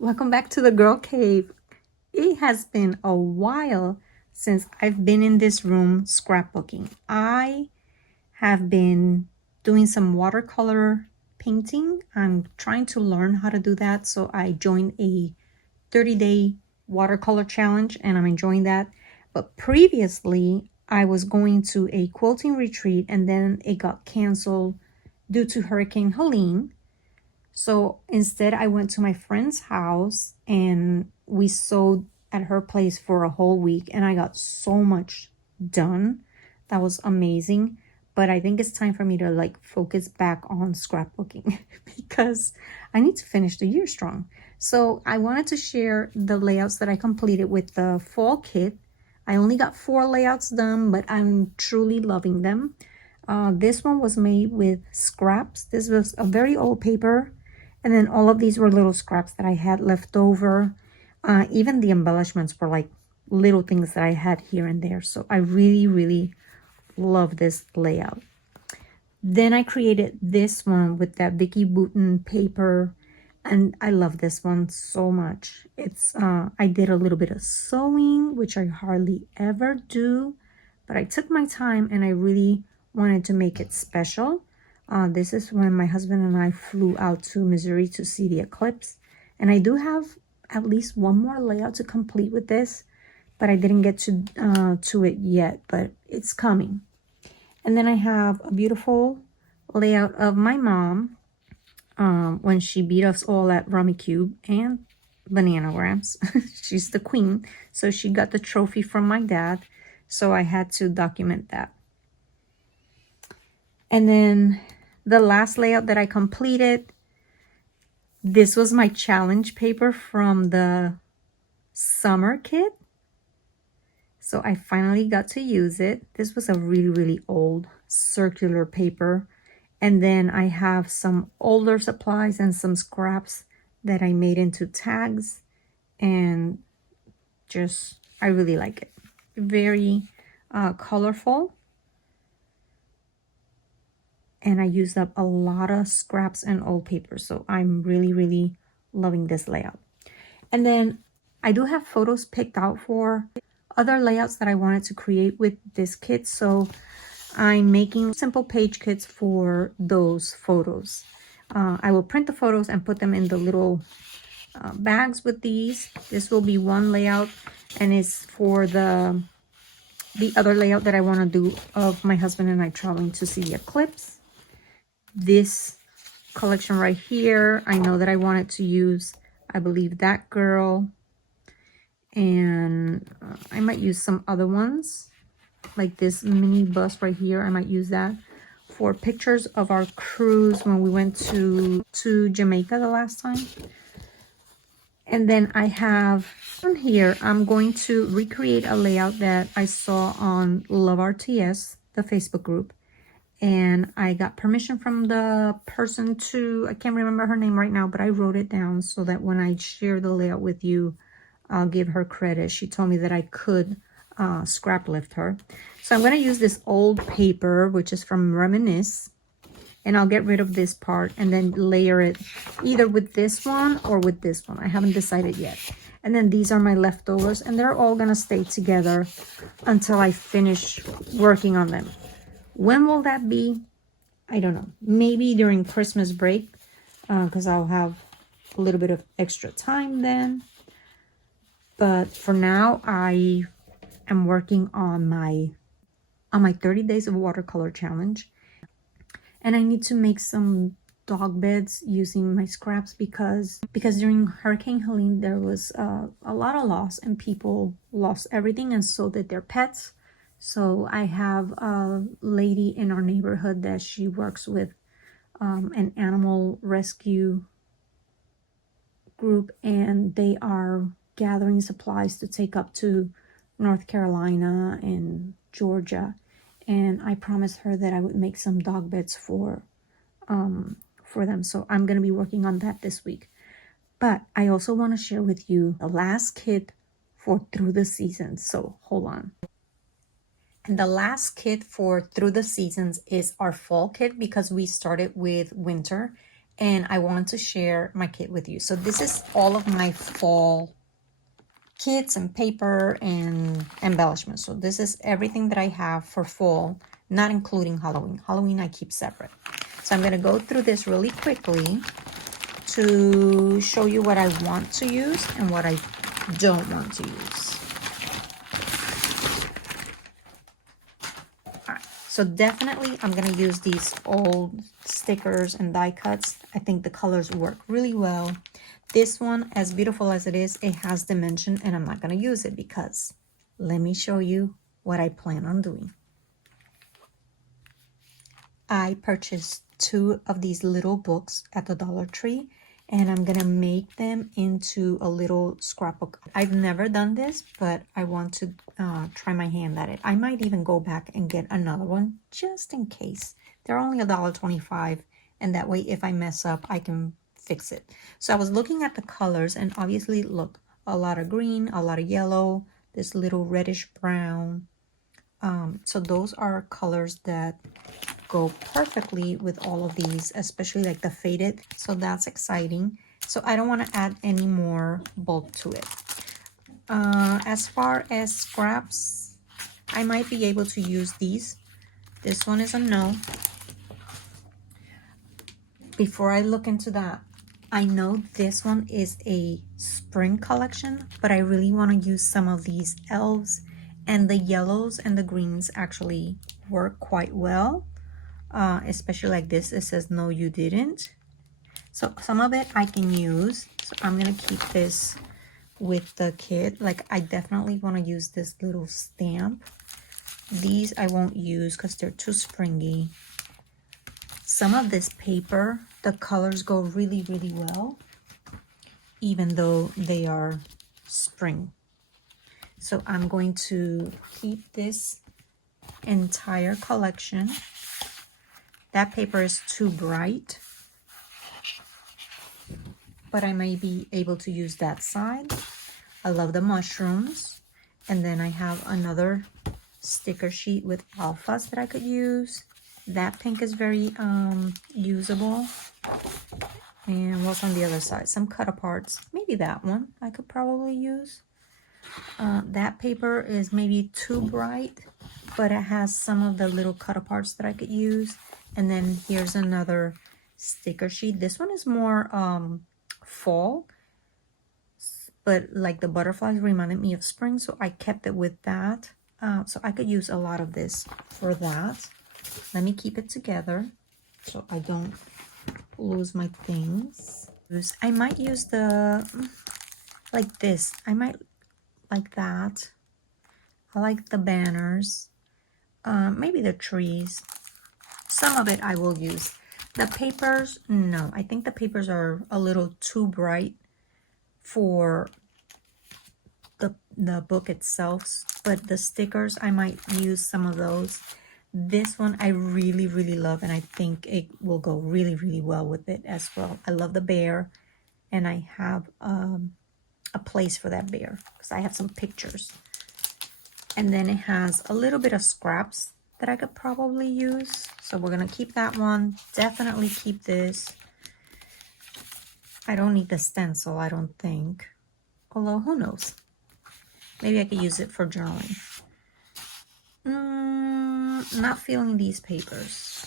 Welcome back to the Girl Cave. It has been a while since I've been in this room scrapbooking. I have been doing some watercolor painting. I'm trying to learn how to do that, so I joined a 30-day watercolor challenge and I'm enjoying that. But previously, I was going to a quilting retreat and then it got canceled due to Hurricane Helene. So instead, I went to my friend's house and we sewed at her place for a whole week, and I got so much done. That was amazing. But I think it's time for me to like focus back on scrapbooking because I need to finish the year strong. So I wanted to share the layouts that I completed with the fall kit. I only got 4 layouts done, but I'm truly loving them. This one was made with scraps. This was a very old paper. And then all of these were little scraps that I had left over. Even the embellishments were like little things that I had here and there. So I really, really love this layout. Then I created this one with that Vicky Bouton paper. And I love this one so much. It's I did a little bit of sewing, which I hardly ever do. But I took my time and I really wanted to make it special. This is when my husband and I flew out to Missouri to see the eclipse. And I do have at least one more layout to complete with this, but I didn't get to it yet, but it's coming. And then I have a beautiful layout of my mom when she beat us all at Rummikub and Bananagrams. She's the queen. So she got the trophy from my dad. So I had to document that. And then the last layout that I completed, this was my challenge paper from the summer kit. So I finally got to use it. This was a really, really old circular paper. And then I have some older supplies and some scraps that I made into tags. And just, I really like it. Very colorful. And I used up a lot of scraps and old paper. So I'm really, really loving this layout. And then I do have photos picked out for other layouts that I wanted to create with this kit. So I'm making simple page kits for those photos. I will print the photos and put them in the little bags with these. This will be one layout, and it's for the other layout that I want to do of my husband and I traveling to see the eclipse. This collection right here, I know that I wanted to use, I believe, that girl. And I might use some other ones, like this mini bus right here. I might use that for pictures of our cruise when we went to Jamaica the last time. And then I have on here, I'm going to recreate a layout that I saw on Love RTS, the Facebook group. And I got permission from the person to, I can't remember her name right now, but I wrote it down so that when I share the layout with you, I'll give her credit. She told me that I could scrap lift her. So I'm going to use this old paper, which is from Reminisce. And I'll get rid of this part and then layer it either with this one or with this one. I haven't decided yet. And then these are my leftovers, and they're all going to stay together until I finish working on them. When will that be? I don't know. Maybe during Christmas break, because I'll have a little bit of extra time then. But for now, I am working on my 30 days of watercolor challenge. And I need to make some dog beds using my scraps because during Hurricane Helene, there was a lot of loss and people lost everything, and so did their pets. So I have a lady in our neighborhood that she works with an animal rescue group, and they are gathering supplies to take up to North Carolina and Georgia. And I promised her that I would make some dog beds for them. So I'm going to be working on that this week. But I also want to share with you the last kit for Through the Seasons. So hold on. And the last kit for Through the Seasons is our fall kit because we started with winter. and I want to share my kit with you. So this is all of my fall kits and paper and embellishments. So this is everything that I have for fall, not including Halloween. Halloween I keep separate. So I'm going to go through this really quickly to show you what I want to use and what I don't want to use. All right, so definitely I'm going to use these old stickers and die cuts. I think the colors work really well. This one, as beautiful as it is, it has dimension, and I'm not going to use it because let me show you what I plan on doing. I purchased 2 of these little books at the Dollar Tree, and I'm gonna make them into a little scrapbook. I've never done this, but I want to try my hand at it. I might even go back and get another one just in case. They're only $1.25, and that way if I mess up, I can fix it. So I was looking at the colors, and obviously look, a lot of green, a lot of yellow, this little reddish brown. So those are colors that go perfectly with all of these, especially like the faded. So that's exciting. So I don't want to add any more bulk to it. As far as scraps, I might be able to use these. This one is a no. Before I look into that, I know this one is a spring collection, but I really want to use some of these elves, and the yellows and the greens actually work quite well. Especially like this, it says no you didn't. So some of it I can use, so I'm gonna keep this with the kit. Like I definitely want to use this little stamp. These I won't use because they're too springy. Some of this paper, the colors go really well, even though they are spring. So I'm going to keep this entire collection. That paper is too bright, but I may be able to use that side. I love the mushrooms. And then I have another sticker sheet with alphas that I could use. That pink is very usable. And what's on the other side? Some cut aparts. Maybe that one I could probably use. That paper is maybe too bright, but it has some of the little cut aparts that I could use. And then here's another sticker sheet. This one is more fall, but like the butterflies reminded me of spring, so I kept it with that. So I could use a lot of this for that. Let me keep it together so I don't lose my things. I might use the, like this. I might like that. I like the banners. Maybe the trees. Some of it I will use. The papers, no. I think the papers are a little too bright for the book itself, but the stickers, I might use some of those. This one I really love, and I think it will go really well with it as well. I love the bear, and I have a place for that bear because I have some pictures. And then it has a little bit of scraps that I could probably use, so we're gonna keep that one. Definitely keep this. I don't need the stencil, I don't think, although who knows, maybe I could use it for journaling. Not feeling these papers.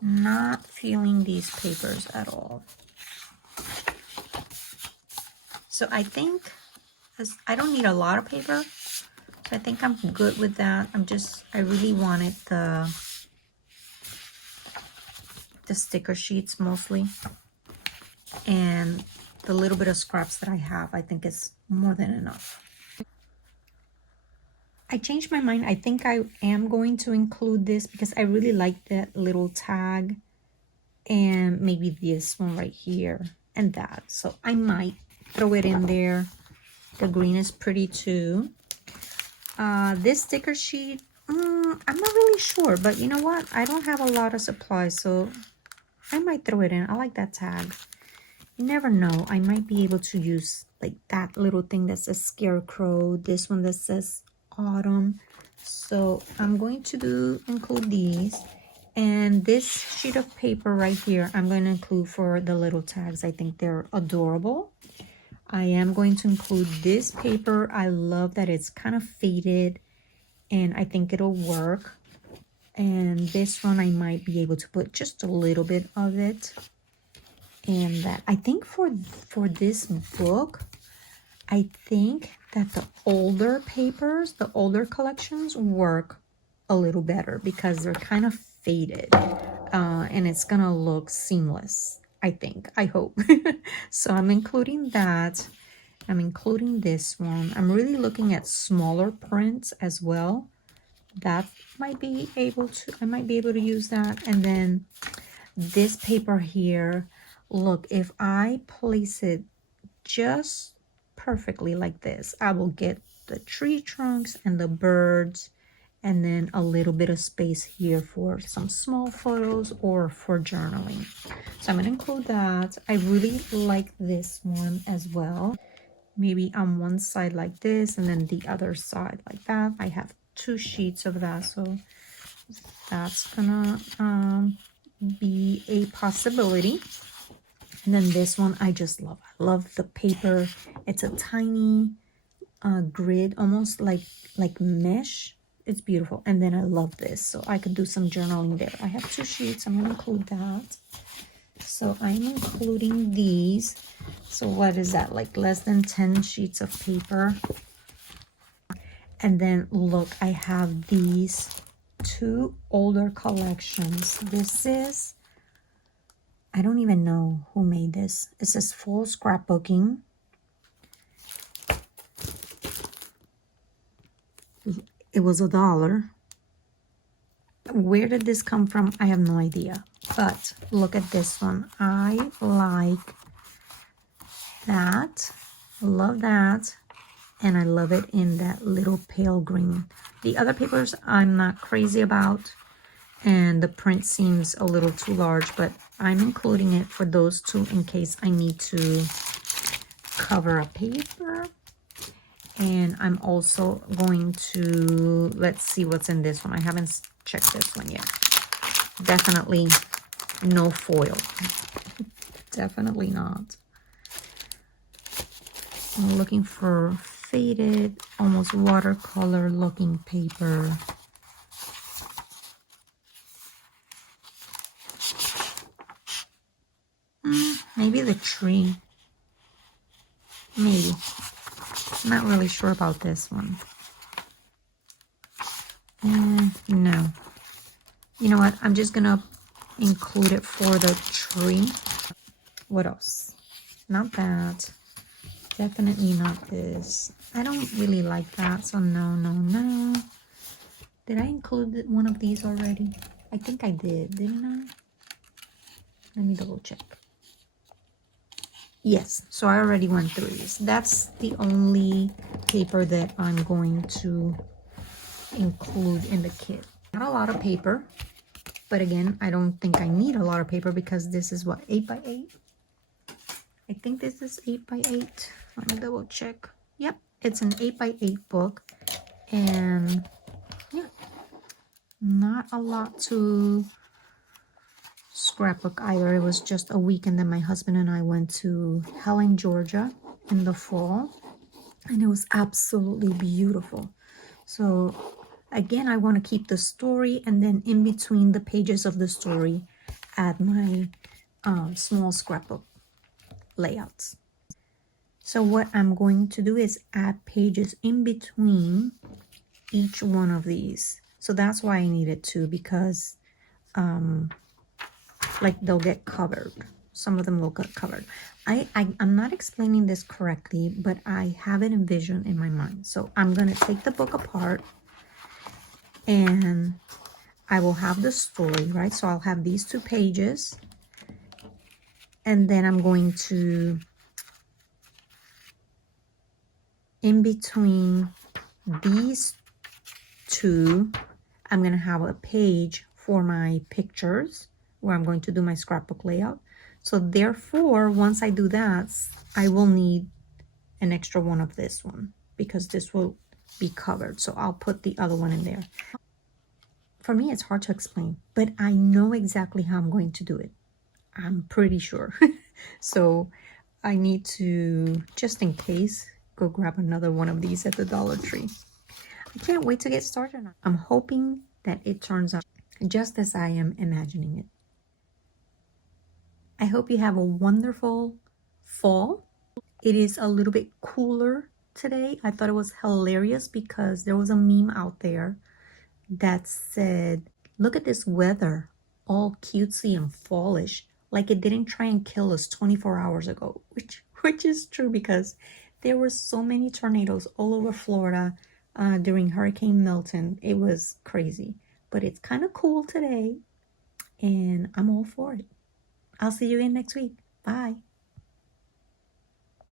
Not feeling these papers at all. So I think, I don't need a lot of paper, so I think I'm good with that. I really wanted the sticker sheets mostly, and the little bit of scraps that I have, I think is more than enough. I changed my mind. I think I am going to include this because I really like that little tag, and maybe this one right here and that. So I might throw it in there. The green is pretty too. This sticker sheet, I'm not really sure, but you know what? I don't have a lot of supplies, so I might throw it in. I like that tag. You never know. I might be able to use like that little thing that says scarecrow. This one that says autumn. So I'm going to include these. And this sheet of paper right here, I'm going to include for the little tags. I think they're adorable. I am going to include this paper. I love that it's kind of faded and I think it'll work. And this one, I might be able to put just a little bit of it. And that, I think for this book, I think that the older papers, the older collections work a little better because they're kind of faded, and it's gonna look seamless, I think, I hope. So I'm including that. I'm including this one. I'm really looking at smaller prints as well. That might be able to, I might be able to use that. And then this paper here, look, if I place it just perfectly like this, I will get the tree trunks and the birds, and then a little bit of space here for some small photos or for journaling. So I'm going to include that. I really like this one as well. Maybe on one side like this and then the other side like that. I have 2 sheets of that, so that's gonna be a possibility. And then this one I just love. I love the paper. It's a tiny grid, almost like mesh. It's beautiful. And then I love this, so I could do some journaling there. I have 2 sheets. I'm gonna include that. So I'm including these. So what is that, like less than 10 sheets of paper? And then look, I have these 2 older collections. This is, I don't even know who made this. It says Full Scrapbooking. It was $1. Where did this come from? I have no idea. But look at this one. I like that. Love that. And I love it in that little pale green. The other papers I'm not crazy about, and the print seems a little too large, but I'm including it for those 2 in case I need to cover a paper. And I'm also going to, let's see what's in this one. I haven't checked this one yet. Definitely no foil. Definitely not. I'm looking for faded, almost watercolor looking paper. Maybe the tree. Maybe. Not really sure about this one. No. You know what? I'm just gonna include it for the tree. What else? Not that. Definitely not this. I don't really like that, so no, no, no. Did I include one of these already? I think I did, didn't I? Let me double check. Yes, so I already went through these. That's the only paper that I'm going to include in the kit. Not a lot of paper, but again, I don't think I need a lot of paper because this is what, 8x8? I think this is 8x8. Let me double check. Yep, it's an 8x8 book. And yeah, not a lot to scrapbook either. It was just a week, and then my husband and I went to Helen, Georgia in the fall, and it was absolutely beautiful. So again, I want to keep the story, and then in between the pages of the story, add my small scrapbook layouts. So what I'm going to do is add pages in between each one of these. So that's why I needed 2, because like they'll get covered. Some of them will get covered. I'm not explaining this correctly, but I have it envisioned in my mind. So I'm going to take the book apart and I will have the story, right? So I'll have these 2 pages, and then I'm going to, in between these 2, I'm going to have a page for my pictures where I'm going to do my scrapbook layout. So therefore, once I do that, I will need an extra one of this one because this will be covered. So I'll put the other one in there. For me, it's hard to explain, but I know exactly how I'm going to do it. I'm pretty sure. So I need to, just in case, go grab another one of these at the Dollar Tree. I can't wait to get started. I'm hoping that it turns out just as I am imagining it. I hope you have a wonderful fall. It is a little bit cooler today. I thought it was hilarious because there was a meme out there that said, look at this weather, all cutesy and fallish, like it didn't try and kill us 24 hours ago, which is true because there were so many tornadoes all over Florida during Hurricane Milton. It was crazy, but it's kind of cool today and I'm all for it. I'll see you again next week. Bye.